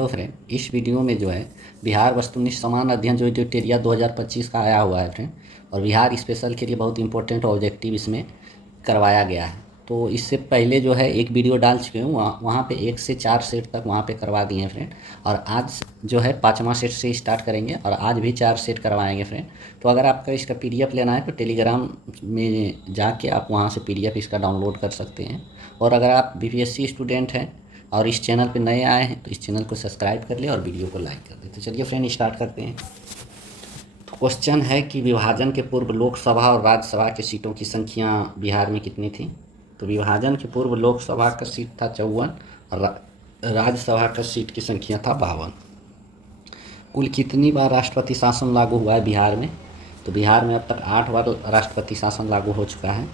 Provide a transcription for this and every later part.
तो फ्रेंड इस वीडियो में जो है बिहार वस्तुनिष्ठ समान अध्ययन जो टेरिया 2025 का आया हुआ है फ्रेंड, और बिहार स्पेशल के लिए बहुत इंपॉर्टेंट ऑब्जेक्टिव इसमें करवाया गया है। तो इससे पहले जो है एक वीडियो डाल चुके हूँ, वहाँ पे 1 से 4 सेट तक वहाँ पे करवा दिए हैं फ्रेंड, और आज जो है 5वां सेट से स्टार्ट करेंगे और आज भी 4 सेट करवाएंगे फ्रेंड। तो अगर आपका इसका PDF लेना है तो टेलीग्राम में जाके आप वहाँ से PDF इसका डाउनलोड कर सकते हैं। और अगर आप BPSC स्टूडेंट हैं और इस चैनल पे नए आए हैं तो इस चैनल को सब्सक्राइब कर ले और वीडियो को लाइक कर दे। तो चलिए फ्रेंड स्टार्ट करते हैं। तो क्वेश्चन है कि विभाजन के पूर्व लोकसभा और राज्यसभा की सीटों की संख्या बिहार में कितनी थी। तो विभाजन के पूर्व लोकसभा का सीट था 54 और राज्यसभा का सीट की संख्या था 52। कुल कितनी बार राष्ट्रपति शासन लागू हुआ है बिहार में। तो बिहार में अब तक 8 बार राष्ट्रपति शासन लागू हो चुका है।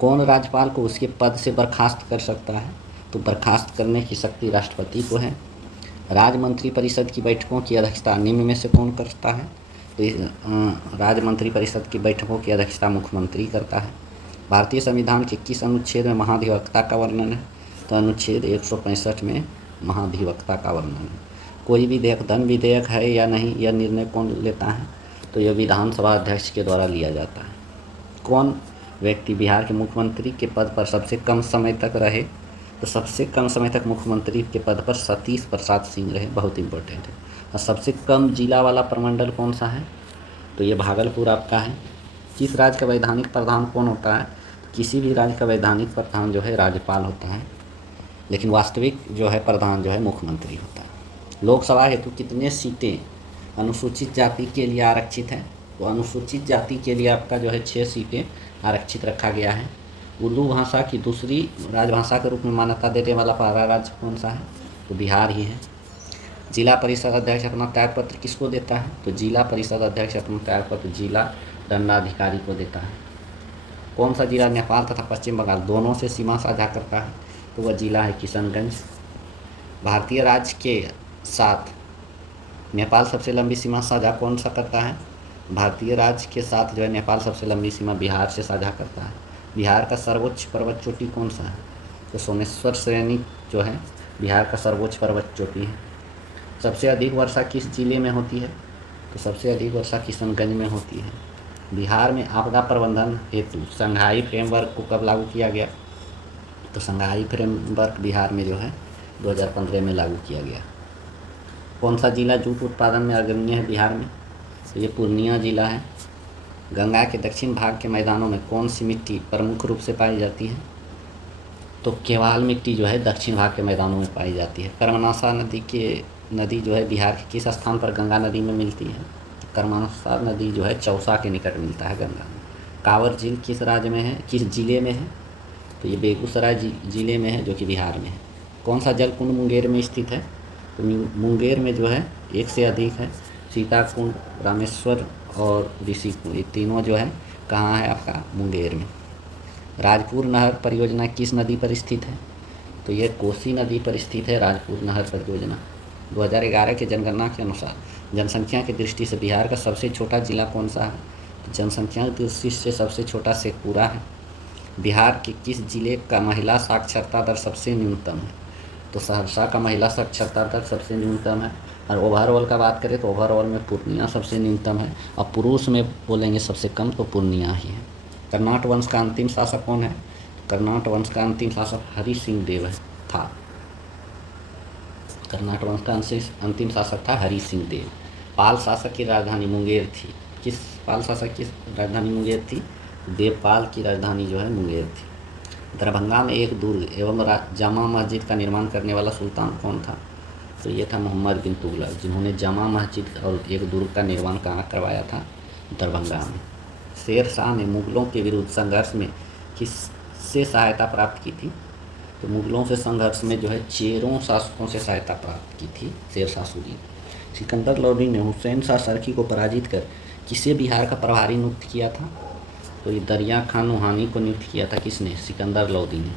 कौन राज्यपाल को उसके पद से बर्खास्त कर सकता है। तो बर्खास्त करने की शक्ति राष्ट्रपति को है। राज्य मंत्री परिषद की बैठकों की अध्यक्षता निम्न में से कौन करता है। तो राज्य मंत्री परिषद की बैठकों की अध्यक्षता मुख्यमंत्री करता है। भारतीय संविधान के किस अनुच्छेद में महाधिवक्ता का वर्णन है। तो अनुच्छेद 165 में महाधिवक्ता का वर्णन है। कोई विधेयक धन विधेयक है या नहीं, यह निर्णय कौन लेता है। तो यह विधानसभा अध्यक्ष के द्वारा लिया जाता है। कौन व्यक्ति बिहार के मुख्यमंत्री के पद पर सबसे कम समय तक रहे। तो सबसे कम समय तक मुख्यमंत्री के पद पर सतीश प्रसाद सिंह रहे, बहुत इंपॉर्टेंट है। और सबसे कम जिला वाला प्रमंडल कौन सा है। तो ये भागलपुर आपका है। किस राज्य का वैधानिक प्रधान कौन होता है। किसी भी राज्य का वैधानिक प्रधान जो है राज्यपाल होता है, लेकिन वास्तविक जो है प्रधान जो है मुख्यमंत्री होता है। लोकसभा हेतु कितने सीटें अनुसूचित जाति के लिए आरक्षित है। तो अनुसूचित जाति के लिए आपका जो है 6 सीटें आरक्षित रखा गया है। उर्दू भाषा की दूसरी राजभाषा के रूप में मान्यता देने वाला पहला राज्य कौन सा है। तो बिहार ही है। जिला परिषद अध्यक्ष अपना त्यागपत्र किसको देता है। तो जिला परिषद अध्यक्ष अपना त्यागपत्र जिला दंडाधिकारी को देता है। कौन सा जिला नेपाल तथा पश्चिम बंगाल दोनों से सीमा साझा करता है। तो वह जिला है किशनगंज। भारतीय राज्य के साथ नेपाल सबसे लंबी सीमा साझा कौन सा करता है। भारतीय राज्य के साथ जो है नेपाल सबसे लंबी सीमा बिहार से साझा करता है। बिहार का सर्वोच्च पर्वत चोटी कौन सा है। तो सोमेश्वर श्रेणी जो है बिहार का सर्वोच्च पर्वत चोटी है। सबसे अधिक वर्षा किस जिले में होती है। तो सबसे अधिक वर्षा किशनगंज में होती है। बिहार में आपदा प्रबंधन हेतु संघाई फ्रेमवर्क को कब लागू किया गया। तो संघाई फ्रेमवर्क बिहार में जो है 2015 में लागू किया गया। कौन सा जिला जूट उत्पादन में अग्रणी है बिहार में। तो ये पूर्णिया जिला है। गंगा के दक्षिण भाग के मैदानों में कौन सी मिट्टी प्रमुख रूप से पाई जाती है। तो केवाल मिट्टी जो है दक्षिण भाग के मैदानों में पाई जाती है। कर्मनाशा नदी जो है बिहार के किस स्थान पर गंगा नदी में मिलती है। कर्मनाशा नदी जो है चौसा के निकट मिलता है गंगा में। कांवर झील किस राज्य में है, किस जिले में है। तो ये बेगूसराय जिले में है, जो कि बिहार में है। कौन सा जल कुंड मुंगेर में स्थित है। तो मुंगेर में जो है 1 से अधिक है। सीता कुंड, रामेश्वर और ऋषि कुंड, ये तीनों जो है कहाँ है आपका मुंगेर में। राजपुर नहर परियोजना किस नदी पर स्थित है। तो ये कोसी नदी पर स्थित है राजपुर नहर परियोजना। 2011 के जनगणना के अनुसार जनसंख्या की दृष्टि से बिहार का सबसे छोटा जिला कौन सा है। तो जनसंख्या की दृष्टि से सबसे छोटा शेखपुरा है। बिहार के किस जिले का महिला साक्षरता दर सबसे न्यूनतम है। तो सहरसा का महिला साक्षरता दर सबसे न्यूनतम है। और ओवरऑल का बात करें तो ओवरऑल में पूर्णिया सबसे न्यूनतम है, और पुरुष में बोलेंगे सबसे कम तो पूर्णिया ही है। कर्नाट वंश का अंतिम शासक कौन है। कर्नाट वंश का अंतिम शासक हरि सिंह देव था। कर्नाट वंश का अंतिम शासक था हरि सिंह देव। पाल शासक की राजधानी मुंगेर थी। किस पाल शासक की राजधानी मुंगेर थी। देवपाल की राजधानी जो है मुंगेर थी। दरभंगा में एक दुर्ग एवं जामा मस्जिद का निर्माण करने वाला सुल्तान कौन था। तो ये था मोहम्मद बिन तुगलक, जिन्होंने जामा मस्जिद और एक दुर्ग का निर्माण कहाँ करवाया था, दरभंगा में। शेर शाह ने मुगलों के विरुद्ध संघर्ष में किससे सहायता प्राप्त की थी। तो मुगलों से संघर्ष में जो है चेरों शासकों से सहायता प्राप्त की थी शेर शाह सूरी। सिकंदर लोदी ने हुसैन शाह सरकी को पराजित कर किसे बिहार का प्रभारी नियुक्त किया था। तो ये दरिया खान नूहानी को नियुक्त किया था किसने, सिकंदर लोदी ने।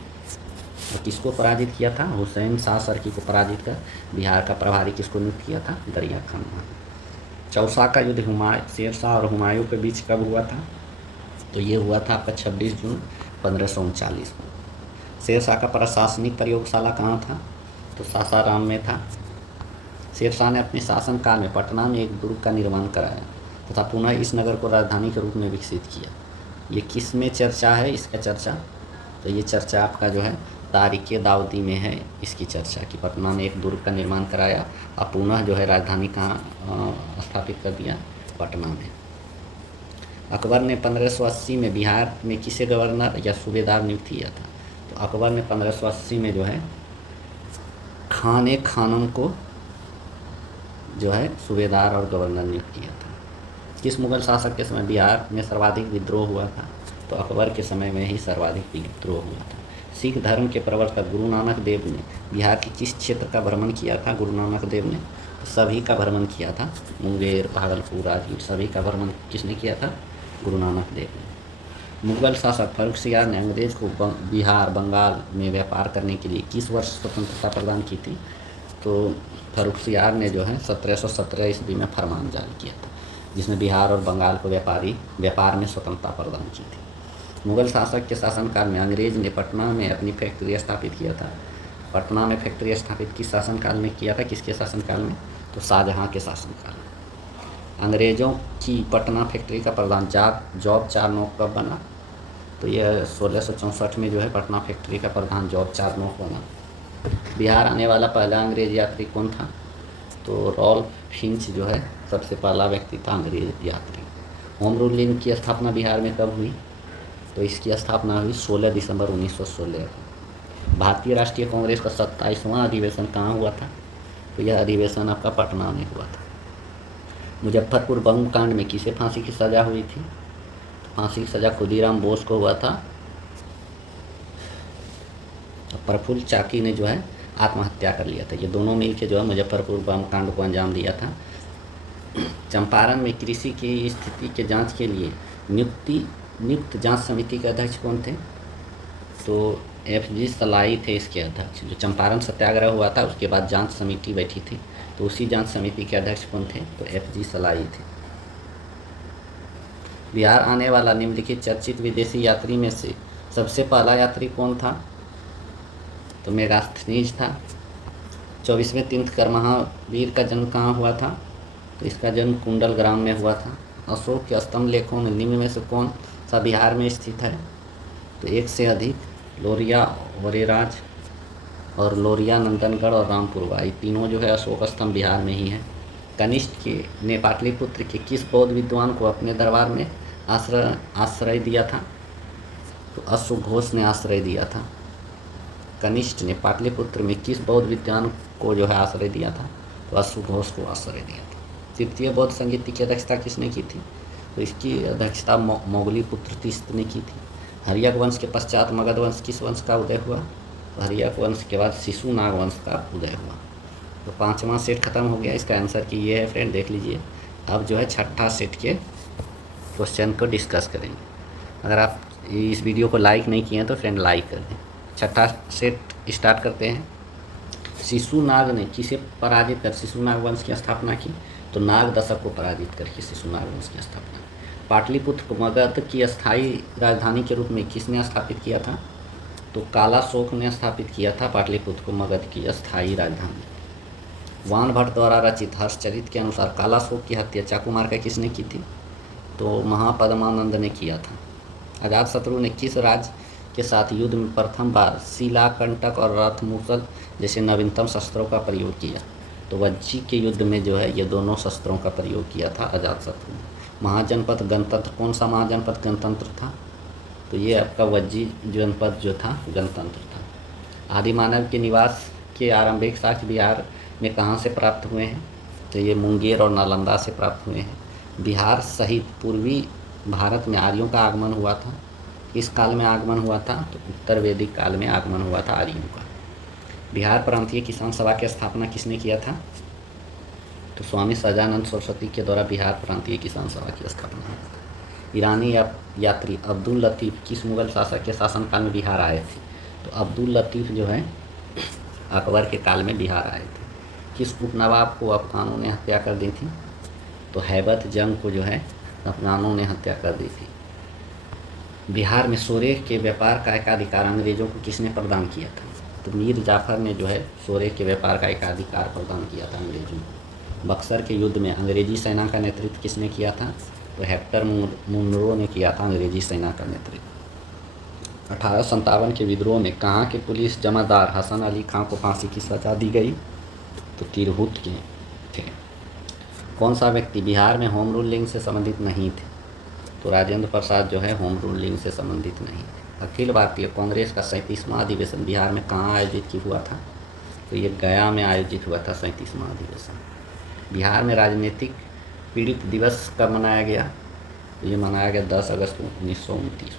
और किसको पराजित किया था, हुसैन शाह सरकी को पराजित कर बिहार का प्रभारी किसको नियुक्त किया था, दरिया खान नूहानी। चौसा का युद्ध शेर शाह और हुमायूं के बीच कब हुआ था। तो ये हुआ था आपका 26 जून 1539 को। शेर शाह का प्रशासनिक प्रयोगशाला कहाँ था। तो सासाराम में था। शेरशाह ने अपने शासनकाल में पटना में एक दुर्ग का निर्माण कराया तथा पुनः इस नगर को राजधानी के रूप में विकसित किया। ये किस में चर्चा है इसका चर्चा? तो ये चर्चा आपका जो है तारीख़ दाऊदी में है इसकी चर्चा, कि पटना में एक दुर्ग का निर्माण कराया और पुनः जो है राजधानी कहाँ स्थापित कर दिया? पटना में। अकबर ने 1580 में बिहार में किसे गवर्नर या सूबेदार नियुक्त किया था? तो अकबर ने 1580 में जो है खान खानम को जो है सूबेदार और गवर्नर नियुक्त किया था। किस मुगल शासक के समय बिहार में सर्वाधिक विद्रोह हुआ था? तो अकबर के समय में ही सर्वाधिक विद्रोह हुआ था। सिख धर्म के प्रवर्तक गुरु नानक देव ने बिहार के किस क्षेत्र का भ्रमण किया था? गुरु नानक देव ने सभी का भ्रमण किया था। मुंगेर, भागलपुर, राजगीर सभी का भ्रमण किसने किया था? गुरु नानक देव ने। मुगल शासक फर्रुखसियार ने अंग्रेज को बिहार, बंगाल में व्यापार करने के लिए किस वर्ष स्वतंत्रता प्रदान की थी? तो फर्रुखसियार ने जो है 1717 ईस्वी में फरमान जारी किया था, जिसने बिहार और बंगाल को व्यापार में स्वतंत्रता प्रदान की थी। मुगल शासक के शासनकाल में अंग्रेज ने पटना में अपनी फैक्ट्री स्थापित किया था। पटना में फैक्ट्री स्थापित किस शासनकाल में किया था? किसके शासनकाल में? तो शाहजहाँ के शासनकाल में। अंग्रेज़ों की पटना फैक्ट्री का प्रधान जॉब 4 कब बना? तो यह 1664 में जो है पटना फैक्ट्री का प्रधान जॉब 4 बना। बिहार आने वाला पहला अंग्रेज यात्री कौन था? तो रॉल्फ फिंच जो है सबसे पहला व्यक्ति था अंग्रेज यात्री। होम रूल लीग की स्थापना बिहार में कब हुई? तो इसकी स्थापना हुई 16 दिसंबर 1916 को। भारतीय राष्ट्रीय कांग्रेस का 27वां अधिवेशन कहाँ हुआ था? तो यह अधिवेशन आपका पटना में हुआ था। मुजफ्फरपुर बम कांड में किसे फांसी की सज़ा हुई थी? तो फांसी की सज़ा खुदीराम बोस को हुआ था। प्रफुल्ल चाकी ने जो है आत्महत्या कर लिया था। ये दोनों मिलकर जो है मुजफ्फरपुर बम कांड को अंजाम दिया था। चंपारण में कृषि की स्थिति के जांच के लिए नियुक्त जांच समिति के अध्यक्ष कौन थे? तो FG सलाई थे इसके अध्यक्ष। जो चंपारण सत्याग्रह हुआ था उसके बाद जांच समिति बैठी थी, तो उसी जांच समिति के अध्यक्ष कौन थे? तो FG सलाई थे। बिहार आने वाला निम्नलिखित चर्चित विदेशी यात्री में से सबसे पहला यात्री कौन था? तो मेगास्थनीज था। 24वें तीर्थंकर महावीर का जन्म कहाँ हुआ था? तो इसका जन्म कुंडल ग्राम में हुआ था। अशोक के स्तंभ लेखों में निम्न में से कौन सा बिहार में स्थित है? तो एक से अधिक, लोरिया वरेराज और लोरिया नंदनगढ़ और रामपुरवा, ये तीनों जो है अशोक स्तंभ बिहार में ही है। कनिष्ठ ने पाटलिपुत्र के किस बौद्ध विद्वान को अपने दरबार में आश्रय दिया था? तो अश्वघोष ने आश्रय दिया था। कनिष्ठ ने पाटलिपुत्र में किस बौद्ध विद्वान को जो है आश्रय दिया था? तो अश्वघोष को आश्रय दिया था। तृतीय बौद्ध संगीति की अध्यक्षता किसने की थी? तो इसकी अध्यक्षता मोगलीपुत्र तीस्त ने की थी। हर्यक वंश के पश्चात मगध वंश किस वंश का उदय हुआ? तो हर्यक वंश के बाद शिशुनाग वंश का उदय हुआ। तो 5वां सेट खत्म हो गया। इसका आंसर की ये है फ्रेंड, देख लीजिए। अब जो है 6ठा सेट के क्वेश्चन को डिस्कस करेंगे। अगर आप इस वीडियो को लाइक नहीं किए हैं तो फ्रेंड लाइक कर दें। 6ठा सेट स्टार्ट करते हैं। शिशुनाग ने किसे पराजित कर शिशुनाग वंश की स्थापना की? तो नाग दशक को पराजित करके शिशुनाग वंश की स्थापना। पाटलिपुत्र को मगध की अस्थायी राजधानी के रूप में किसने स्थापित किया था? तो कालाशोक ने स्थापित किया था पाटलिपुत्र को मगध की अस्थायी राजधानी। वान भट्ट द्वारा रचित हर्षचरित के अनुसार कालाशोक की हत्या चाकू मारकर किसने की थी? तो महापद्मानंद ने किया था। अजातशत्रु ने किस राज्य के साथ युद्ध में प्रथम बार शिलाकंटक और रथ मूसल जैसे नवीनतम शस्त्रों का प्रयोग किया? तो वज्जी के युद्ध में जो है ये दोनों शस्त्रों का प्रयोग किया था अजातशत्रु ने। महाजनपद गणतंत्र, कौन सा महाजनपद गणतंत्र था? तो ये आपका वज्जी जनपद जो था गणतंत्र था। आदिमानव के निवास के आरंभिक साक्ष्य बिहार में कहाँ से प्राप्त हुए हैं? तो ये मुंगेर और नालंदा से प्राप्त हुए हैं। बिहार सहित पूर्वी भारत में आर्यों का आगमन हुआ था। किस काल में आगमन हुआ था? तो उत्तर वैदिक काल में आगमन हुआ था आर्यों का। बिहार प्रांतीय किसान सभा की स्थापना किसने किया था? तो स्वामी सजानंद सरस्वती के द्वारा बिहार प्रांतीय किसान सभा की स्थापना हुई। ईरानी यात्री अब्दुल लतीफ़ किस मुगल शासक के शासनकाल में बिहार आए थे? तो अब्दुल लतीफ़ जो है अकबर के काल में बिहार आए थे। किस उपनवाब को अफगानों ने हत्या कर दी थी? तो हैबत जंग को जो है अफगानों ने हत्या कर दी थी। बिहार में सोरे के व्यापार का एकाधिकार अंग्रेजों को किसने प्रदान किया था? तो मीर जाफर ने जो है सोरे के व्यापार का एकाधिकार प्रदान किया था अंग्रेजों को। बक्सर के युद्ध में अंग्रेजी सेना का नेतृत्व किसने किया था? तो हेक्टर मुनरो ने किया था अंग्रेजी सेना का नेतृत्व। 1857 के विद्रोह में कहाँ के पुलिस जमादार हसन अली खां को फांसी की सजा दी गई? तो तिरहुत के थे। कौन सा व्यक्ति बिहार में होम रूलिंग से संबंधित नहीं थे? तो राजेंद्र प्रसाद जो है होम रूलिंग से संबंधित नहीं थे। अखिल भारतीय कांग्रेस का 37वां अधिवेशन बिहार में कहाँ आयोजित हुआ था? तो ये गया में आयोजित हुआ था 37वां अधिवेशन। बिहार में राजनीतिक पीड़ित दिवस कब मनाया गया? तो ये मनाया गया 10 अगस्त 1929।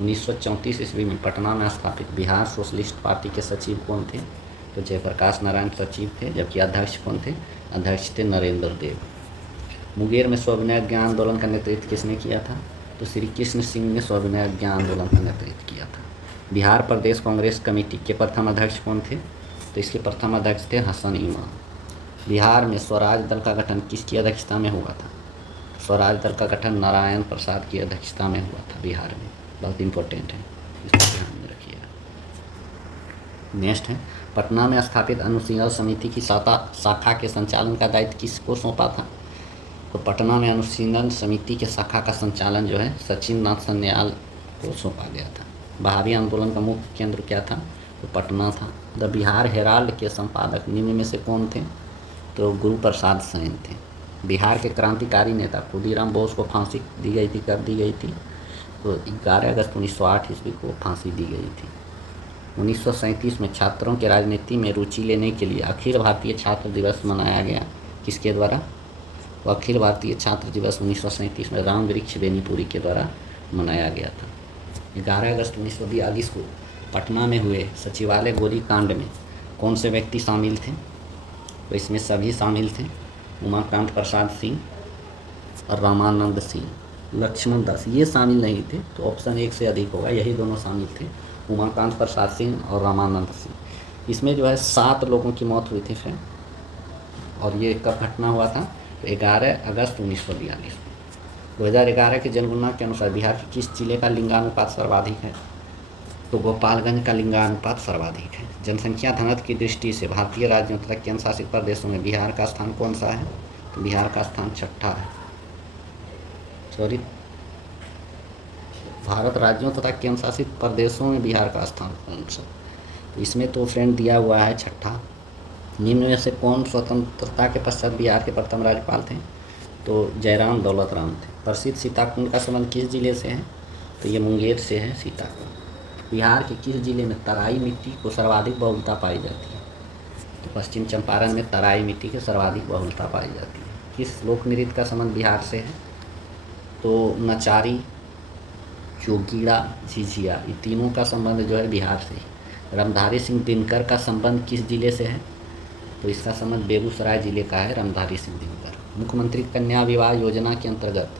1934 ईस्वी में पटना में स्थापित बिहार सोशलिस्ट पार्टी के सचिव कौन थे? तो जयप्रकाश नारायण सचिव थे, जबकि अध्यक्ष कौन थे? अध्यक्ष थे नरेंद्र देव। मुंगेर में स्वविनय ज्ञान आंदोलन का नेतृत्व किसने किया था? तो श्री कृष्ण सिंह ने स्वविनय ज्ञान आंदोलन का नेतृत्व किया था। बिहार प्रदेश कांग्रेस कमेटी के प्रथम अध्यक्ष कौन थे? तो इसके प्रथम अध्यक्ष थे हसन इमाम। बिहार में स्वराज दल का गठन किसकी अध्यक्षता में हुआ था? स्वराज दल का गठन नारायण प्रसाद की अध्यक्षता में हुआ था बिहार में। बहुत इंपॉर्टेंट है, इसको ध्यान में रखिएगा। नेक्स्ट है, पटना में स्थापित अनुशीलन समिति की शाखा के संचालन का दायित्व किसको सौंपा था? तो पटना में अनुशीलन समिति के शाखा का संचालन जो है सचिन नाथ सन्याल को सौंपा गया था। बहावी आंदोलन का मुख्य केंद्र क्या था? तो पटना था। द बिहार हेराल्ड के संपादक निम्न में से कौन थे? तो गुरु प्रसाद सैन थे। बिहार के क्रांतिकारी नेता खुदीराम बोस को फांसी दी गई थी, कब दी गई थी? तो 11 अगस्त 1908 ईस्वी को फांसी दी गई थी। 1937 में छात्रों के राजनीति में रुचि लेने के लिए अखिल भारतीय छात्र दिवस मनाया गया। किसके द्वारा? तो अखिल भारतीय छात्र दिवस 1937 में राम वृक्ष बेनीपुरी के द्वारा मनाया गया था। 11 अगस्त 1942 को पटना में हुए सचिवालय गोलीकांड में कौन से व्यक्ति शामिल थे? तो इसमें सभी शामिल थे, उमाकांत प्रसाद सिंह और रामानंद सिंह। लक्ष्मण दास ये शामिल नहीं थे, तो ऑप्शन 1 से अधिक होगा, यही दोनों शामिल थे, उमाकांत प्रसाद सिंह और रामानंद सिंह। इसमें जो है 7 लोगों की मौत हुई थी फ्रेंड। और ये कब घटना हुआ था? तो 11 अगस्त 1942। 2011 की जनगणना के अनुसार बिहार के किस जिले का लिंगानुपात सर्वाधिक है? तो गोपालगंज का लिंगानुपात सर्वाधिक है। जनसंख्या घनत्व की दृष्टि से भारतीय राज्यों तथा केंद्र शासित प्रदेशों में बिहार का स्थान कौन सा है? तो बिहार का स्थान 6ठा है। भारत राज्यों तथा केंद्र शासित प्रदेशों में बिहार का स्थान कौन सा? तो इसमें तो फ्रेंड दिया हुआ है 6ठा। निम्न में से कौन स्वतंत्रता के पश्चात बिहार के प्रथम राज्यपाल थे? तो जयराम दौलत राम थे। प्रसिद्ध सीताकुंड का संबंध किस जिले से है? तो ये मुंगेर से है सीताकुंड। बिहार के किस जिले में तराई मिट्टी को सर्वाधिक बहुलता पाई जाती है? तो पश्चिम चंपारण में तराई मिट्टी की सर्वाधिक बहुलता पाई जाती है। किस लोक नृत्य का संबंध बिहार से है? तो नचारी, जोगीड़ा, झिझिया, ये तीनों का संबंध जो है बिहार से है। रामधारी सिंह दिनकर का संबंध किस जिले से है? तो इसका संबंध बेगूसराय जिले का है रामधारी सिंह दिनकर। मुख्यमंत्री कन्या विवाह योजना के अंतर्गत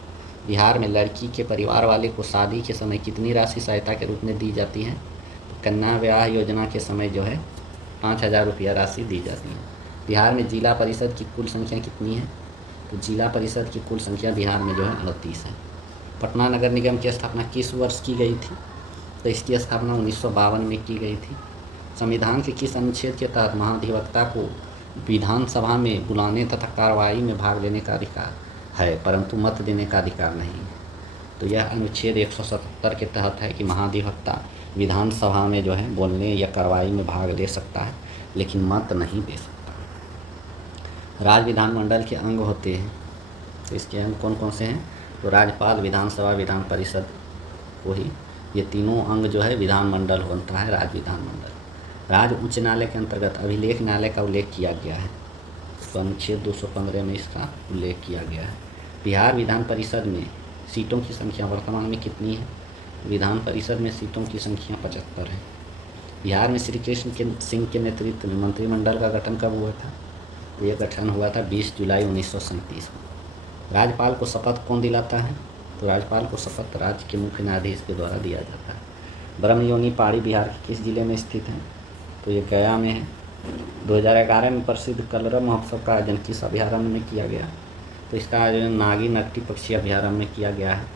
बिहार में लड़की के परिवार वाले को शादी के समय कितनी राशि सहायता के रूप में दी जाती है? तो कन्या विवाह योजना के समय जो है 5,000 रुपया राशि दी जाती है। बिहार में जिला परिषद की कुल संख्या कितनी है? तो जिला परिषद की कुल संख्या बिहार में जो है 29 है। पटना नगर निगम की स्थापना किस वर्ष की गई थी? तो इसकी स्थापना 1952 में की गई थी। संविधान के किस अनुच्छेद के तहत महाधिवक्ता को विधानसभा में बुलाने तथा कार्रवाई में भाग लेने का अधिकार है, परंतु मत देने का अधिकार नहीं है? तो यह अनुच्छेद 177 के तहत है कि महाधिवक्ता विधानसभा में जो है बोलने या कार्रवाई में भाग ले सकता है, लेकिन मत नहीं दे सकता। राज्य विधानमंडल के अंग होते हैं, तो इसके अंग कौन कौन से हैं? तो राज्यपाल, विधानसभा, विधान परिषद, वही ये तीनों अंग जो है विधानमंडल बनता है, राज्य विधानमंडल। राज्य उच्च न्यायालय के अंतर्गत अभिलेख न्यायालय का उल्लेख किया गया है, तो अनुच्छेद 215 में इसका उल्लेख किया गया है। बिहार विधान परिषद में सीटों की संख्या वर्तमान में कितनी है? विधान परिषद में सीटों की संख्या 75 है। बिहार में श्री कृष्ण सिंह के नेतृत्व में मंत्रिमंडल का गठन कब हुआ था? तो यह गठन हुआ था 20 जुलाई 1937 में। राज्यपाल को शपथ कौन दिलाता है? तो राज्यपाल को शपथ राज्य के मुख्य न्यायाधीश के द्वारा दिया जाता है। ब्रह्मयोनी पहाड़ी बिहार के किस जिले में स्थित है? तो ये गया में है। 2011 में प्रसिद्ध कलरव महोत्सव का आयोजन किस अभयारण्य में किया गया? तो इसका आयोजन नागी नकटी पक्षी अभयारण्य में किया गया है।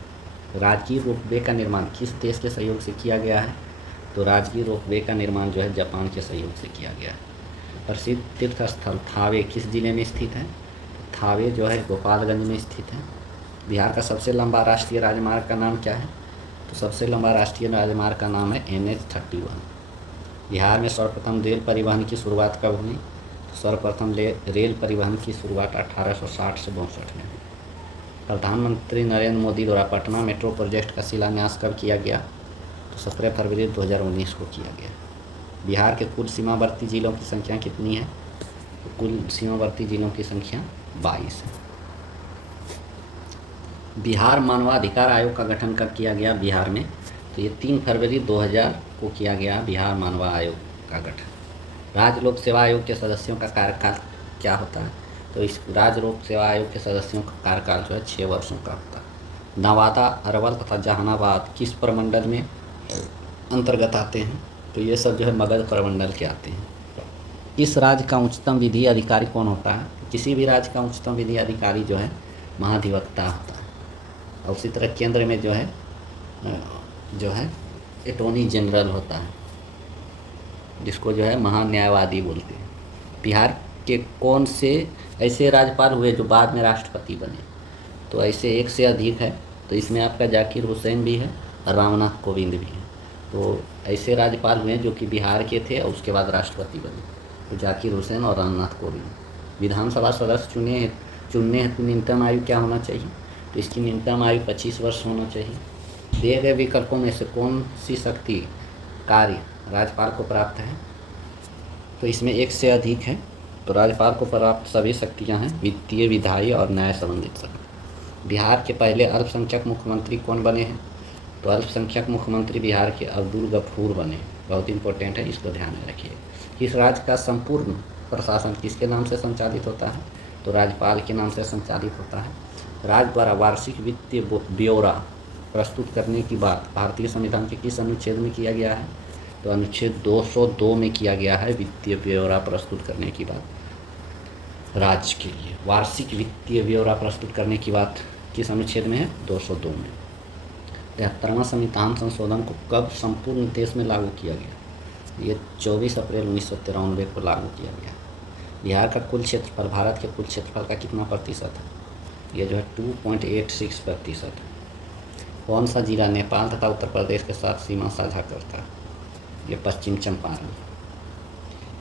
राजगीर रोपवे का निर्माण किस देश के सहयोग से किया गया है? तो राजगीर रोपवे का निर्माण जो है जापान के सहयोग से किया गया है। प्रसिद्ध तीर्थ स्थल थावे किस जिले में स्थित है? थावे जो है गोपालगंज में स्थित है। बिहार का सबसे लंबा राष्ट्रीय राजमार्ग का नाम क्या है? तो सबसे लंबा राष्ट्रीय राजमार्ग का नाम है NH-31। बिहार में सर्वप्रथम रेल परिवहन की शुरुआत कब हुई? तो सर्वप्रथम रेल परिवहन की शुरुआत 1860 से 62 में हुई। प्रधानमंत्री नरेंद्र मोदी द्वारा पटना मेट्रो प्रोजेक्ट का शिलान्यास कब किया गया? तो 17 फरवरी 2019 को किया गया। बिहार के कुल सीमावर्ती जिलों की संख्या कितनी है? तो कुल सीमावर्ती जिलों की संख्या 22 है। बिहार मानवाधिकार आयोग का गठन कब किया गया बिहार में? तो ये 3 फरवरी 2000 को किया गया बिहार मानवा आयोग का गठन। राज्य लोक सेवा आयोग के सदस्यों का कार्यकाल क्या होता है? तो इस राज्य लोक सेवा आयोग के सदस्यों का कार्यकाल जो है 6 वर्षों का होता है। नवादा, अरवल तथा जहानाबाद किस प्रमंडल में अंतर्गत आते हैं? तो ये सब जो है मगध प्रमंडल के आते हैं। इस राज्य का उच्चतम विधि अधिकारी कौन होता है? किसी भी राज्य का उच्चतम विधि अधिकारी जो है महाधिवक्ता होता है। और उसी तरह केंद्र में जो है अटॉर्नी जनरल होता है, जिसको जो है महान्यायवादी बोलते हैं। बिहार के कौन से ऐसे राज्यपाल हुए जो बाद में राष्ट्रपति बने? तो ऐसे एक से अधिक है। तो इसमें आपका जाकिर हुसैन भी है और रामनाथ कोविंद भी है। तो ऐसे राज्यपाल हुए जो कि बिहार के थे और उसके बाद राष्ट्रपति बने, तो जाकिर हुसैन और रामनाथ कोविंद। विधानसभा सदस्य चुनने हेतु न्यूनतम आयु क्या होना चाहिए? तो इसकी न्यूनतम आयु 25 वर्ष होना चाहिए। दिए गए विकल्पों में से कौन सी शक्ति कार्य राज्यपाल को प्राप्त है? तो इसमें एक से अधिक है। तो राज्यपाल को प्राप्त सभी शक्तियां हैं वित्तीय, विधायी और न्याय संबंधित शक्ति। बिहार के पहले अल्पसंख्यक मुख्यमंत्री कौन बने हैं? तो अल्पसंख्यक मुख्यमंत्री बिहार के अब्दुल गफूर बने। बहुत इंपॉर्टेंट है, इसको ध्यान में रखिए। इस राज्य का संपूर्ण प्रशासन किसके नाम से संचालित होता है? तो राज्यपाल के नाम से संचालित होता है। राज्य द्वारा वार्षिक वित्तीय ब्यौरा प्रस्तुत करने की बात भारतीय संविधान के किस अनुच्छेद में किया गया है? तो अनुच्छेद 202 में किया गया है वित्तीय ब्यौरा प्रस्तुत करने की बात राज्य के लिए। वार्षिक वित्तीय ब्यौरा प्रस्तुत करने की बात किस अनुच्छेद में है? 202 में। 73वां संविधान संशोधन को कब संपूर्ण देश में लागू किया गया? ये 24 अप्रैल 1993 को लागू किया गया। बिहार का कुल क्षेत्रफल भारत के कुल क्षेत्रफल का कितना प्रतिशत है? ये जो है 2.86% है। कौन सा जिला नेपाल तथा उत्तर प्रदेश के साथ सीमा साझा करता है? ये पश्चिम चंपारण।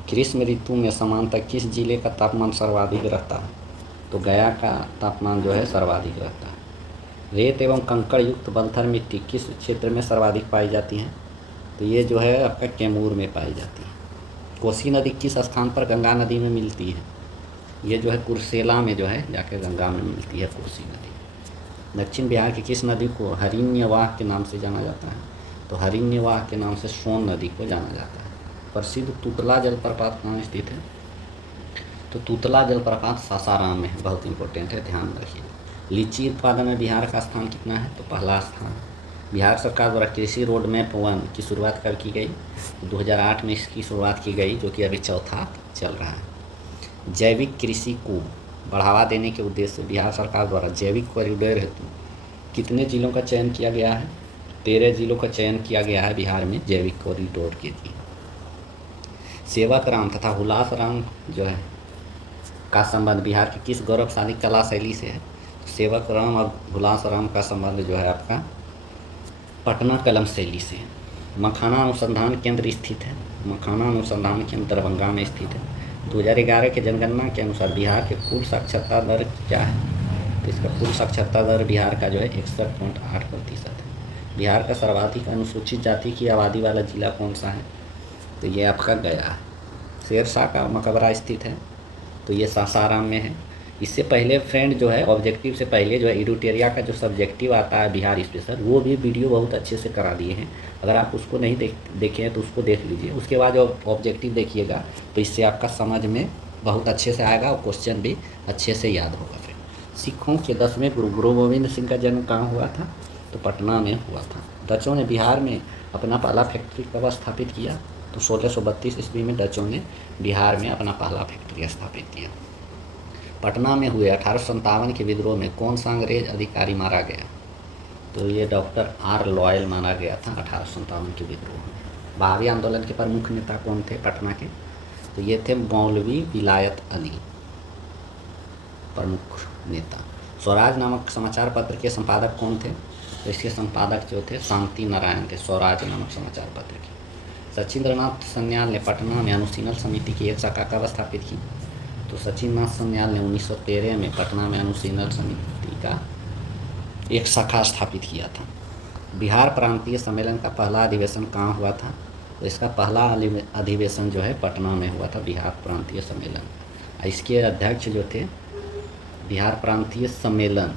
ग्रीष्म ऋतु में सामान्यतः किस जिले का तापमान सर्वाधिक रहता है? तो गया का तापमान जो है सर्वाधिक रहता है। रेत एवं कंकड़ युक्त बलथर मिट्टी किस क्षेत्र में सर्वाधिक पाई जाती है? तो ये जो है आपका कैमूर में पाई जाती है। कोसी नदी किस स्थान पर गंगा नदी में मिलती है? ये जो है कुर्सेला में जो है जाकर गंगा में मिलती है कोसी नदी। दक्षिण बिहार की किस नदी को हरिण्यवाह के नाम से जाना जाता है? तो हरिण्यवाह के नाम से सोन नदी को जाना जाता है। प्रसिद्ध तुतला जलप्रपात कहाँ स्थित है? तो तुतला जलप्रपात सासाराम में है। बहुत इंपॉर्टेंट है, ध्यान रखिए। लीची उत्पादन में बिहार का स्थान कितना है? तो पहला स्थान। बिहार सरकार द्वारा कृषि रोड मैप 1 की शुरुआत कब की गई? तो 2008 में इसकी शुरुआत की गई, जो कि अभी चौथा चल रहा है। जैविक कृषि को बढ़ावा देने के उद्देश्य से बिहार सरकार द्वारा जैविक कॉरिडोर हेतु कितने जिलों का चयन किया गया है? 13 जिलों का चयन किया गया है बिहार में जैविक कॉरिडोर के लिए। सेवक राम तथा हुलास राम जो है का संबंध बिहार की किस गौरवशाली कला शैली से है? सेवक राम और हुलास राम का संबंध जो है आपका पटना कलम शैली से है। मखाना अनुसंधान केंद्र स्थित है। मखाना अनुसंधान केंद्र दरभंगा में स्थित है। 2011 के जनगणना के अनुसार बिहार के कुल साक्षरता दर क्या है? तो इसका कुल साक्षरता दर बिहार का जो है 61.8% है। बिहार का सर्वाधिक अनुसूचित जाति की आबादी वाला जिला कौन सा है? तो ये आपका गया है। शेरशाह का मकबरा स्थित है, तो ये सासाराम में है। इससे पहले फ्रेंड जो है ऑब्जेक्टिव से पहले जो है एडुटेरिया का जो सब्जेक्टिव आता है बिहार स्पेशल, वो भी वीडियो बहुत अच्छे से करा दिए हैं। अगर आप उसको नहीं देखे हैं तो उसको देख लीजिए। उसके बाद जो ऑब्जेक्टिव देखिएगा तो इससे आपका समझ में बहुत अच्छे से आएगा और क्वेश्चन भी अच्छे से याद होगा। फिर सिखों के 10वें गुरु गोविंद सिंह का जन्म कहाँ हुआ था? तो पटना में हुआ था। डचों ने बिहार में अपना पहला फैक्ट्री कब स्थापित किया? तो 1632 ईस्वी में डचों ने बिहार में अपना पहला फैक्ट्री स्थापित किया। पटना में हुए 1857 के विद्रोह में कौन सा अंग्रेज अधिकारी मारा गया? तो ये डॉक्टर आर लॉयल मारा गया था 1857 के विद्रोह में। बहावी आंदोलन के प्रमुख नेता कौन थे पटना के? तो ये थे मौलवी विलायत अली। प्रमुख नेता। स्वराज नामक समाचार पत्र के संपादक कौन थे? तो इसके संपादक जो थे शांति नारायण थे, स्वराज नामक समाचार पत्र के। सचिंद्रनाथ सन्याल ने पटना में अनुशीलन समिति की एक शाखा कब स्थापित की? तो सचिंद्रनाथ सन्याल ने 1913 में पटना में अनुशीलन समिति का एक शाखा स्थापित किया था। बिहार प्रांतीय सम्मेलन का पहला अधिवेशन कहाँ हुआ था? तो इसका पहला अधिवेशन जो है पटना में हुआ था, बिहार प्रांतीय सम्मेलन। इसके अध्यक्ष जो थे, बिहार प्रांतीय सम्मेलन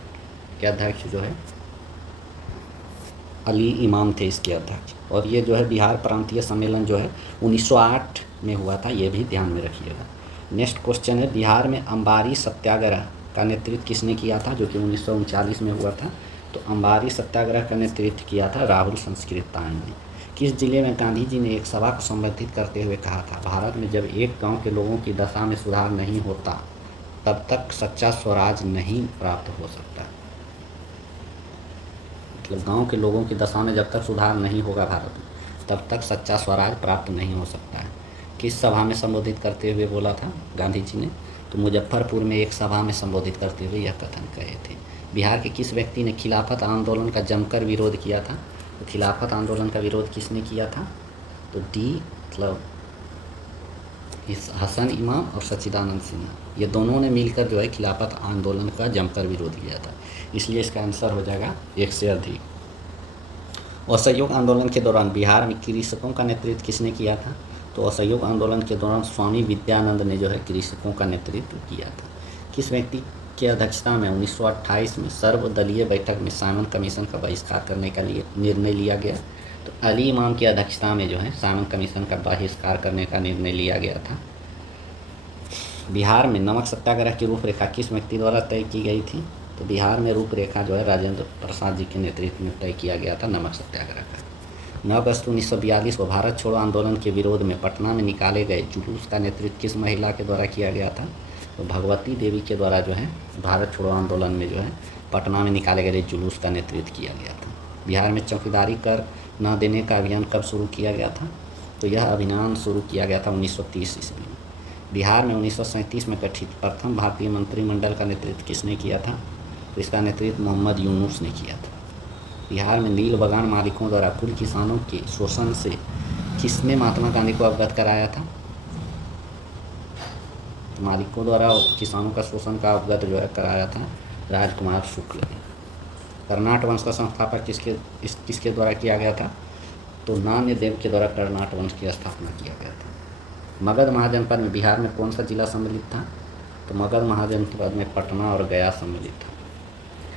के अध्यक्ष जो है अली इमाम थे इसके अध्यक्ष। और ये जो है बिहार प्रांतीय सम्मेलन जो है 1908 में हुआ था, ये भी ध्यान में रखिएगा। नेक्स्ट क्वेश्चन है, बिहार में अंबारी सत्याग्रह का नेतृत्व किसने किया था? जो कि 1939 में हुआ था। तो अंबारी सत्याग्रह का नेतृत्व किया था राहुल संस्कृतायन ने। किस जिले में गांधी जी ने एक सभा को संबोधित करते हुए कहा था, भारत में जब एक गांव के लोगों की दशा में सुधार नहीं होता तब तक सच्चा स्वराज नहीं प्राप्त हो सकता। मतलब गांव के लोगों की दशा में जब तक सुधार नहीं होगा भारत में, तब तक सच्चा स्वराज प्राप्त नहीं हो सकता है। किस सभा में संबोधित करते हुए बोला था गांधी जी ने? तो मुजफ्फरपुर में एक सभा में संबोधित करते हुए यह कथन कहे थे। बिहार के किस व्यक्ति ने खिलाफत आंदोलन का जमकर विरोध किया था? तो खिलाफत आंदोलन का विरोध किसने किया था? तो डी मतलब हसन इमाम और सच्चिदानंद सिन्हा, ये दोनों ने मिलकर जो है खिलाफत आंदोलन का जमकर विरोध किया था। इसलिए इसका आंसर हो जाएगा एक से अधिक। असहयोग आंदोलन के दौरान बिहार में कृषकों का नेतृत्व किसने किया था? तो असहयोग आंदोलन के दौरान स्वामी विद्यानंद ने जो है कृषकों का नेतृत्व किया था। किस व्यक्ति की अध्यक्षता में 1928 में सर्वदलीय बैठक में साइमन कमीशन का बहिष्कार करने का निर्णय लिया गया? तो अली इमाम की अध्यक्षता में जो है साइमन कमीशन का बहिष्कार करने का निर्णय लिया गया था। बिहार में नमक सत्याग्रह की रूपरेखा किस व्यक्ति द्वारा तय की गई थी? तो बिहार में रूपरेखा जो है राजेंद्र प्रसाद जी के नेतृत्व में तय किया गया था नमक सत्याग्रह का। 9 अगस्त 1942 को भारत छोड़ो आंदोलन के विरोध में पटना में निकाले गए जुलूस का नेतृत्व किस महिला के द्वारा किया गया था? तो भगवती देवी के द्वारा जो है भारत छोड़ो आंदोलन में जो है पटना में निकाले गए जुलूस का नेतृत्व किया गया था। बिहार में चौकीदारी कर न देने का अभियान कब शुरू किया गया था? तो यह अभियान शुरू किया गया था 1930 ईस्वी में। बिहार में 1937 में गठित प्रथम भारतीय मंत्रिमंडल का नेतृत्व किसने किया था? तो इसका नेतृत्व मोहम्मद यूनुस ने किया था। बिहार में नील बगान मालिकों द्वारा कुल किसानों के शोषण से किसने महात्मा गांधी को अवगत कराया था? तो मालिकों द्वारा किसानों का शोषण का अवगत जो है कराया था राजकुमार शुक्ल ने। कर्नाट वंश का संस्थापक किसके द्वारा किया गया था? तो नान्य देव के द्वारा कर्नाट वंश की स्थापना किया गया था। मगध महाजनपद में बिहार में कौन सा जिला सम्मिलित था? तो मगध महाजनपद में पटना और गया सम्मिलित था।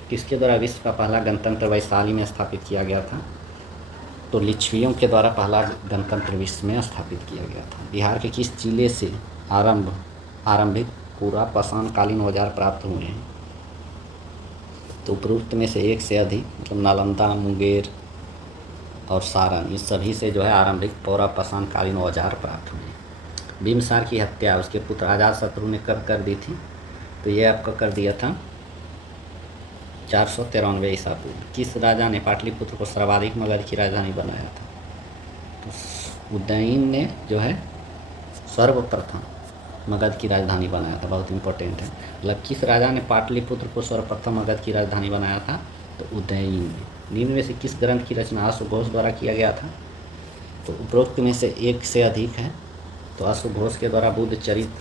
किसके द्वारा विश्व का पहला गणतंत्र वैशाली में स्थापित किया गया था? तो लिच्छवियों के द्वारा पहला गणतंत्र विश्व में स्थापित किया गया था। बिहार के किस जिले से आरंभिक पूरा पाषाणकालीन औजार प्राप्त हुए हैं? तो उपरोक्त में से एक से अधिक, मतलब नालंदा, मुंगेर और सारण, इस सभी से जो है आरंभिक पूरा पाषाणकालीन औजार प्राप्त हुए हैं। बिम्बसार की हत्या उसके पुत्र अजातशत्रु ने कब कर दी थी? तो ये आपका कर दिया था 493 ईसा पूर्व। किस राजा ने पाटलिपुत्र को सर्वाधिक मगध की राजधानी बनाया था? तो उदयन ने जो है सर्वप्रथम मगध की राजधानी बनाया था। बहुत इंपॉर्टेंट है। मतलब किस राजा ने पाटलिपुत्र को सर्वप्रथम मगध की राजधानी बनाया था? तो उदयन ने। निम्न में से किस ग्रंथ की रचना अश्वघोष द्वारा किया गया था? तो उपरोक्त में से एक से अधिक है। तो अश्वघोष के द्वारा बुद्ध चरित,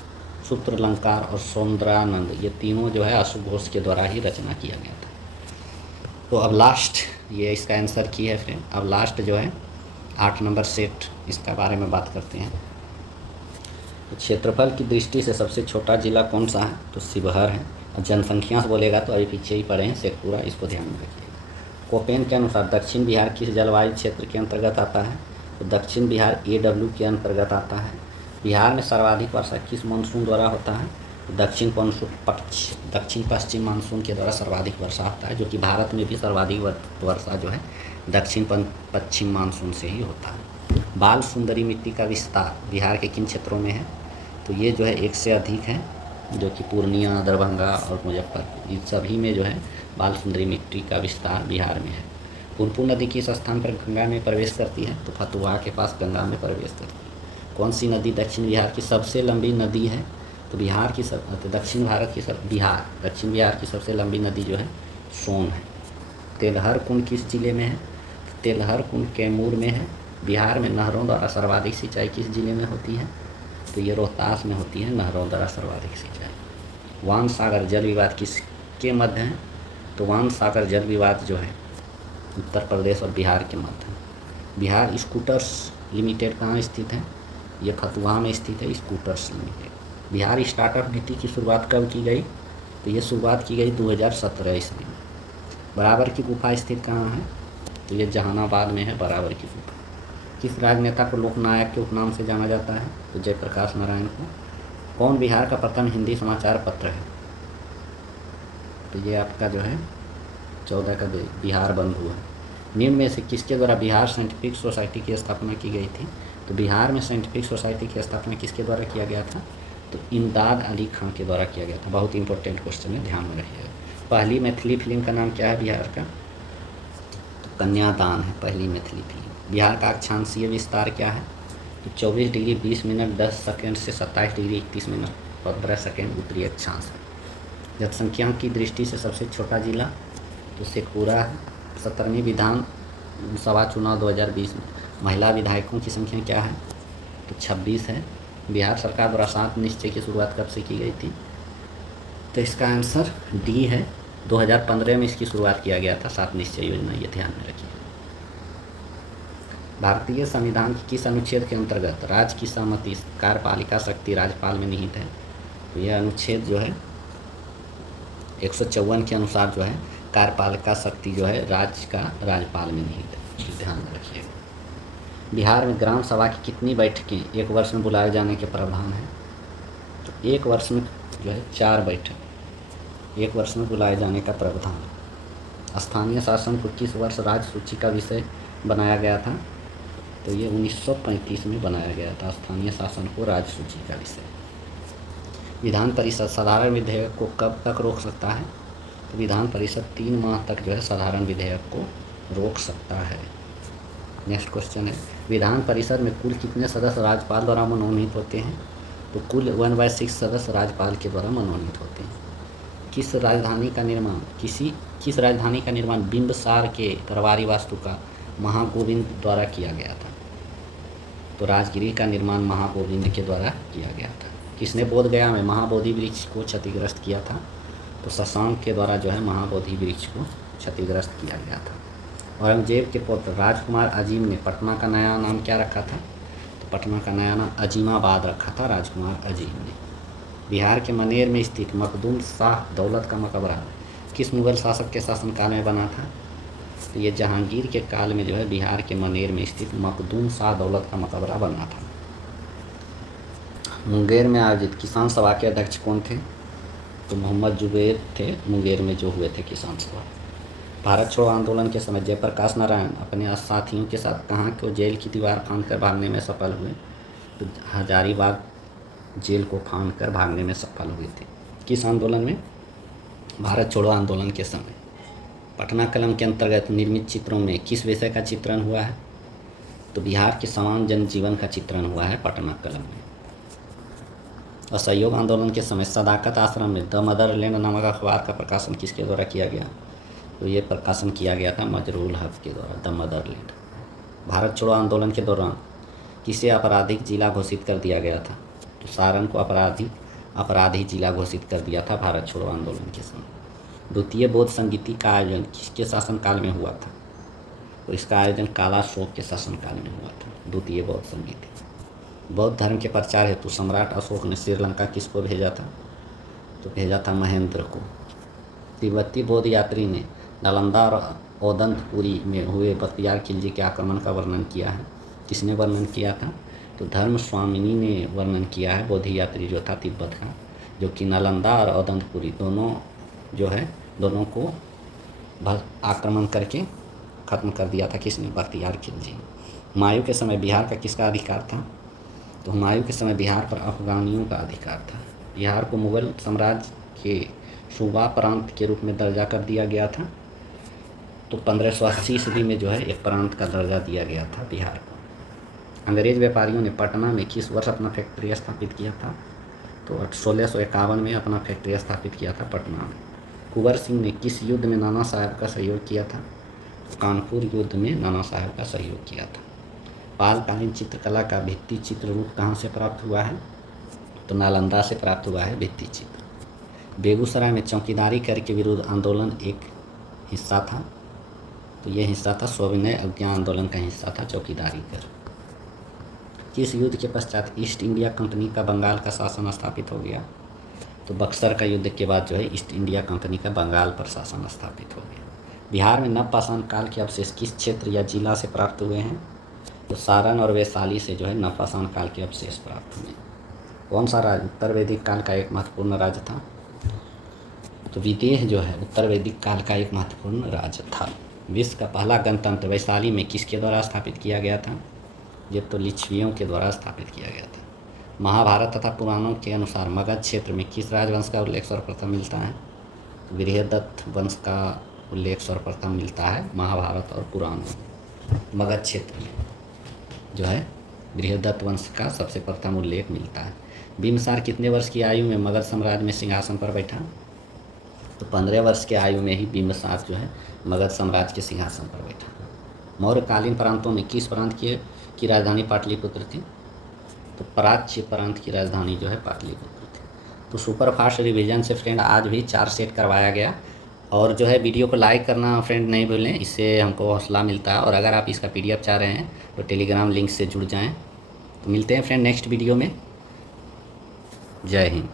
सूत्रलंकार और सौंदरानंद, ये तीनों जो है अश्वघोष के द्वारा ही रचना किया गया था। तो अब लास्ट, ये इसका आंसर की है फ्रेंड। अब लास्ट जो है 8 नंबर सेट, इसका बारे में बात करते हैं। तो क्षेत्रफल की दृष्टि से सबसे छोटा जिला कौन सा है? तो शिवहर है। और जनसंख्या से बोलेगा तो अभी पीछे ही पढ़े हैं शेखपुरा, इसको ध्यान में रखिएगा। कोपेन के अनुसार दक्षिण बिहार किस जलवायु क्षेत्र के अंतर्गत आता है? तो दक्षिण बिहार AW के अंतर्गत आता है। बिहार में सर्वाधिक वर्षा किस मानसून द्वारा होता है? तो दक्षिण पश्चिम मानसून के द्वारा सर्वाधिक वर्षा होता है, जो कि भारत में भी सर्वाधिक वर्षा जो है दक्षिण पश्चिम मानसून से ही होता है। बाल सुंदरी मिट्टी का विस्तार बिहार के किन क्षेत्रों में है? तो ये जो है एक से अधिक है, जो कि पूर्णिया, दरभंगा और मुजफ्फरपुर, इन सभी में जो है बाल सुंदरी मिट्टी का विस्तार बिहार में है। पुनपुन नदी किस स्थान पर गंगा में प्रवेश करती है? तो फतुहा के पास गंगा में प्रवेश करती है। कौन सी नदी दक्षिण बिहार की सबसे लंबी नदी है? तो दक्षिण भारत की दक्षिण बिहार की सबसे लंबी नदी जो है सोन है। तेलहर कुंड किस जिले में है? तेलहर कुंड कैमूर में है। बिहार में नहरों द्वारा सर्वाधिक सिंचाई किस जिले में होती है? तो ये रोहतास में होती है नहरों द्वारा सर्वाधिक सिंचाई। वान सागर जल विवाद किसके मध्य है? तो वान सागर जल विवाद जो है उत्तर प्रदेश और बिहार के मध्य है। बिहार स्कूटर्स लिमिटेड कहाँ स्थित है? ये फतुहा में स्थित है स्कूटर्स लिमिटेड। बिहार स्टार्टअप नीति की शुरुआत कब की गई? तो ये शुरुआत की गई 2017 ईस्वी में। बराबर की गुफा स्थित कहाँ है? तो ये जहानाबाद में है बराबर की गुफा। किस राजनेता को लोकनायक के उपनाम से जाना जाता है? तो जयप्रकाश नारायण को। कौन बिहार का प्रथम हिंदी समाचार पत्र है? तो ये आपका जो है 14 का बिहार बंधु है। निम्न में से किसके द्वारा बिहार साइंटिफिक सोसाइटी की स्थापना की गई थी? तो बिहार में साइंटिफिक सोसाइटी की स्थापना किसके द्वारा किया गया था? तो इमदाद अली खां के द्वारा किया गया था। बहुत इंपॉर्टेंट क्वेश्चन है, ध्यान में रखिएगा। पहली मैथिली फिल्म का नाम क्या है बिहार का? तो कन्यादान है पहली मैथिली फिल्म। बिहार का अक्षांशीय विस्तार क्या है? तो 24 डिग्री 20 मिनट 10 सेकेंड से 27 डिग्री 31 मिनट 15 सेकेंड उत्तरी अक्षांश है। जनसंख्या की दृष्टि से सबसे छोटा जिला तो शेखपुरा है। 17वीं विधान सभा चुनाव 2020 में महिला विधायकों की संख्या क्या है? तो 26 है। बिहार सरकार द्वारा 7 निश्चय की शुरुआत कब से की गई थी? तो इसका आंसर डी है। 2015 में इसकी शुरुआत किया गया था 7 निश्चय योजना, ये ध्यान में रखिए। भारतीय संविधान की किस अनुच्छेद के अंतर्गत राज्य की सहमति कार्यपालिका शक्ति राज्यपाल में निहित है? तो यह अनुच्छेद जो है 154 के अनुसार जो है कार्यपालिका शक्ति जो है राज्य का राज्यपाल में निहित है, ध्यान में रखिएगा। बिहार में ग्राम सभा की कितनी बैठकें एक वर्ष में बुलाए जाने के प्रावधान है? तो एक वर्ष में जो है 4 बैठक एक वर्ष में बुलाए जाने का प्रावधान। स्थानीय शासन को किस वर्ष राज्य सूची का विषय बनाया गया था? तो ये 1935 में बनाया गया था स्थानीय शासन को राज्य सूची का विषय। विधान परिषद साधारण विधेयक को कब तक रोक सकता है? तो विधान परिषद 3 माह तक जो है साधारण विधेयक को रोक सकता है। नेक्स्ट क्वेश्चन है, विधान परिषद में कुल कितने सदस्य राज्यपाल द्वारा मनोनीत होते हैं? तो कुल 1/6 सदस्य राज्यपाल के द्वारा मनोनीत होते हैं। किस राजधानी का निर्माण बिंबसार के दरबारी वास्तुकार महागोविंद द्वारा किया गया था? तो राजगिरी का निर्माण महागोविंद के द्वारा किया गया था। किसने बोधगया में महाबोधि वृक्ष को क्षतिग्रस्त किया था? तो शशांक के द्वारा जो है महाबोधि वृक्ष को क्षतिग्रस्त किया गया था। औरंगजेब के पुत्र राजकुमार अजीम ने पटना का नया नाम क्या रखा था? तो पटना का नया नाम अजीमाबाद रखा था राजकुमार अजीम ने। बिहार के मनेर में स्थित मखदूम शाह दौलत का मकबरा किस मुगल शासक के शासनकाल में बना था? तो ये जहांगीर के काल में जो है बिहार के मनेर में स्थित मखदूम शाह दौलत का मकबरा बना था। मुंगेर में आयोजित किसान सभा के अध्यक्ष कौन थे? तो मोहम्मद जुबैर थे मुंगेर में जो हुए थे किसान सभा। भारत छोड़ो आंदोलन के समय जयप्रकाश नारायण अपने साथियों के साथ कहाँ को जेल की दीवार फांदकर भागने में सफल हुए? तो हजारीबाग जेल को फांदकर भागने में सफल हुए थे। किस आंदोलन में? भारत छोड़ो आंदोलन के समय। पटना कलम के अंतर्गत निर्मित चित्रों में किस विषय का चित्रण हुआ है? तो बिहार के समान जनजीवन का चित्रण हुआ है पटना कलम में। असहयोग आंदोलन के समय सदाकत आश्रम में द मदरलैंड नामक अखबार का प्रकाशन किसके द्वारा किया गया? तो ये प्रकाशन किया गया था मजरूल हक के द्वारा, द मदरलैंड। भारत छोड़ो आंदोलन के दौरान किसे आपराधिक जिला घोषित कर दिया गया था? तो सारण को अपराधी जिला घोषित कर दिया था भारत छोड़ो आंदोलन के समय। द्वितीय बौद्ध संगीति का आयोजन किसके शासनकाल में हुआ था? तो इसका आयोजन काला अशोक के शासनकाल में हुआ था, द्वितीय बौद्ध संगीति। बौद्ध धर्म के प्रचार हेतु सम्राट अशोक ने श्रीलंका किसको भेजा था? तो भेजा था महेंद्र को। तिब्बती बौद्ध यात्री ने नालंदा और ओदंतपुरी में हुए बख्तियार खिलजी के आक्रमण का वर्णन किया है। किसने वर्णन किया था? तो धर्म स्वामिनी ने वर्णन किया है, बौद्ध यात्री जो था तिब्बत का, जो कि नालंदा और ओदंतपुरी दोनों को आक्रमण करके ख़त्म कर दिया था। किसने? बख्तियार खिलजी। हुमायूं के समय बिहार का किसका अधिकार था? तो हुमायूं के समय बिहार पर अफगानियों का अधिकार था। बिहार को मुगल साम्राज्य के सूबा प्रांत के रूप में दर्जा कर दिया गया था। तो 1580 ईस्वी में जो है एक प्रांत का दर्जा दिया गया था बिहार को। अंग्रेज व्यापारियों ने पटना में किस वर्ष अपना फैक्ट्री स्थापित किया था? तो 1651 में अपना फैक्ट्री स्थापित किया था पटना में। कुंवर सिंह ने किस युद्ध में नाना साहब का सहयोग किया था? कानपुर युद्ध में नाना साहब का सहयोग किया था। पालकालीन चित्रकला का भित्ति चित्र रूप कहाँ से प्राप्त हुआ है? तो नालंदा से प्राप्त हुआ है भित्ति चित्र। बेगूसराय में चौकीदारी कर के विरुद्ध आंदोलन एक हिस्सा था, तो ये हिस्सा था सविनय अवज्ञा आंदोलन का हिस्सा था चौकीदारी कर। किस युद्ध के पश्चात ईस्ट इंडिया कंपनी का बंगाल का शासन स्थापित हो गया? तो बक्सर का युद्ध के बाद जो है ईस्ट इंडिया कंपनी का बंगाल पर शासन स्थापित हो गया। बिहार में नवपाषाण काल के अवशेष किस क्षेत्र या जिला से प्राप्त हुए हैं? तो सारण और वैशाली से जो है नवपाषाण काल के अवशेष प्राप्त हुए। कौन सा राज्य उत्तर वैदिक काल का एक महत्वपूर्ण राज्य था? तो विदेह जो है उत्तर वैदिक काल का एक महत्वपूर्ण राज्य था। विश्व का पहला गणतंत्र वैशाली में किसके द्वारा स्थापित किया गया था? ये तो लिच्छवियों के द्वारा स्थापित किया गया था। महाभारत तथा पुराणों के अनुसार मगध क्षेत्र में किस राजवंश का उल्लेख सर्वप्रथम मिलता है? बृहदत्त वंश का उल्लेख सर्वप्रथम मिलता है महाभारत और पुराणों में। मगध क्षेत्र में जो है बृहदत्त वंश का सबसे प्रथम उल्लेख मिलता है। बिंबिसार कितने वर्ष की आयु में मगध साम्राज्य में सिंहासन पर बैठा? तो 15 वर्ष की आयु में ही बिंबिसार जो है मगध साम्राज्य के सिंहासन पर बैठा। मौर्यकालीन प्रांतों में किस प्रांत की राजधानी पाटलिपुत्र थी? तो प्राच्य प्रांत की राजधानी जो है पाटलिपुत्र थी। तो सुपर फास्ट रिवीजन से फ्रेंड आज भी 4 सेट करवाया गया, और जो है वीडियो को लाइक करना फ्रेंड नहीं भूलें, इससे हमको हौसला मिलता है। और अगर आप इसका PDF चाह रहे हैं तो टेलीग्राम लिंक से जुड़ जाएं। तो मिलते हैं फ्रेंड नेक्स्ट वीडियो में। जय हिंद।